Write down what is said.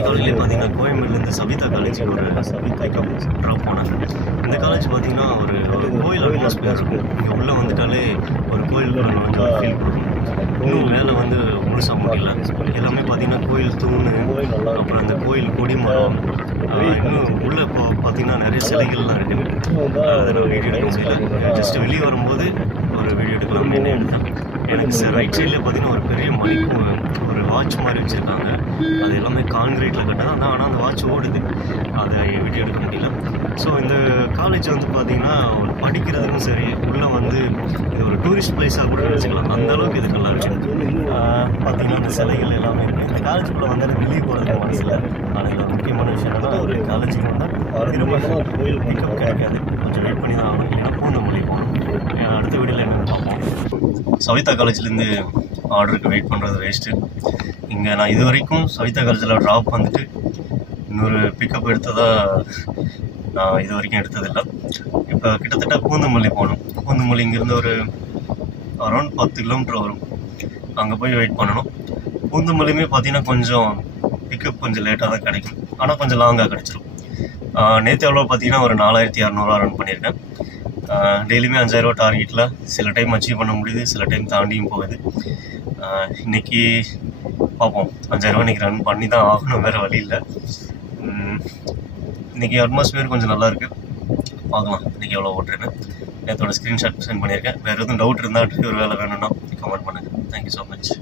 இன்றைக்கி காலையிலே பார்த்தீங்கன்னா கோயம்பேடுலேருந்து சவிதா காலேஜ் ஒரு ட்ராப் போனாங்க. இந்த காலேஜ் பார்த்தீங்கன்னா ஒரு கோயில் அட்மாஸ்பியர் இருக்கும். இங்கே உள்ளே வந்துட்டாலே ஒரு கோயிலுக்குள்ள வந்து ஒரு ஃபீல் கொடுக்கும். இன்னும் வேலை வந்து முழுசாக முடியல. எல்லாமே பார்த்தீங்கன்னா கோயில் தூணு, அப்புறம் அந்த கோயில் கொடிமரம், இன்னும் உள்ளே இப்போ பார்த்தீங்கன்னா நிறைய சிலைகள்லாம் இருக்குது. அதை நான் வீடியோ எடுக்க முடியல. ஜஸ்ட் வெளியே வரும்போது ஒரு வீடியோ எடுக்கலாம் அப்படின்னு எடுத்தேன். எனக்கு ரைட் சைடில் பார்த்தீங்கன்னா ஒரு பெரிய மணிக்கும் ஒரு வாட்ச் மாதிரி வச்சுருக்காங்க. அது எல்லாமே கான்கிரீட்டில் கட்டதான் தான். ஆனால் அந்த வாட்ச் ஓடுது, அதை வீடியோ எடுக்க முடியல. ஸோ இந்த காலேஜ் வந்து பார்த்திங்கன்னா படிக்கிறதுக்கும் சரி, உள்ளே வந்து இது ஒரு டூரிஸ்ட் பிளேஸாக கூட நினச்சிக்கலாம். அந்தளவுக்கு இது நல்லா இருக்குது. பார்த்திங்கன்னா அந்த சிலைகள் எல்லாமே இருக்குது. இந்த காலேஜுக்குள்ளே வந்தால் வெளியே போகிறதுக்கு மனசில். ஆனால் இதில் முக்கியமான விஷயம் என்னன்னா ஒரு காலேஜுக்கு வந்தால் திரும்ப கோயில் பிக்கப் கிடைக்காது. கொஞ்சம் வெயிட் பண்ணி தான் ஆகணும். இல்லைன்னா பூந்தமல்லி போகணும். அடுத்த வீடியோவில் என்னென்னு பார்ப்போம். சவிதா காலேஜ்லேருந்து ஆர்டருக்கு வெயிட் பண்ணுறது வேஸ்ட்டு. இங்கே நான் இது வரைக்கும் சவிதா காலேஜில் ட்ராப் வந்துட்டு இன்னொரு பிக்கப் எடுத்ததாக நான் இது வரைக்கும் எடுத்ததில்லை. இப்போ கிட்டத்தட்ட பூந்தமல்லி போகணும். பூந்தமல்லி இங்கேருந்து ஒரு அரௌண்ட் 10 கிலோமீட்டர் வரும். அங்கே போய் வெயிட் பண்ணணும். பூந்தமல்லியுமே பார்த்தீங்கன்னா கொஞ்சம் பிக்கப் கொஞ்சம் லேட்டாக தான் கிடைக்கும். ஆனால் கொஞ்சம் லாங்காக கிடச்சிரும். நேற்று எவ்வளோ பார்த்தீங்கன்னா ஒரு 4600 ரன் பண்ணியிருக்கேன். டெய்லியுமே 5000 டார்கெட்டில் சில டைம் அச்சீவ் பண்ண முடியுது, சில டைம் தாண்டியும் போகுது. இன்றைக்கி பார்ப்போம். 5000 இன்றைக்கி ரன் பண்ணி தான் ஆகணும், வேறு வழி இல்லை. இன்றைக்கி அட்மாஸ்பியர் கொஞ்சம் நல்லாயிருக்கு. பார்க்கலாம் இன்றைக்கி எவ்வளோ ஓட்டுறேன்னு. நேற்றோட ஸ்க்ரீன்ஷாட் சென்ட் பண்ணியிருக்கேன். வேறு எதுவும் டவுட் இருந்தால் ஒரு வேலை வேணும்னா கமெண்ட் பண்ணுங்கள். Thank you so much.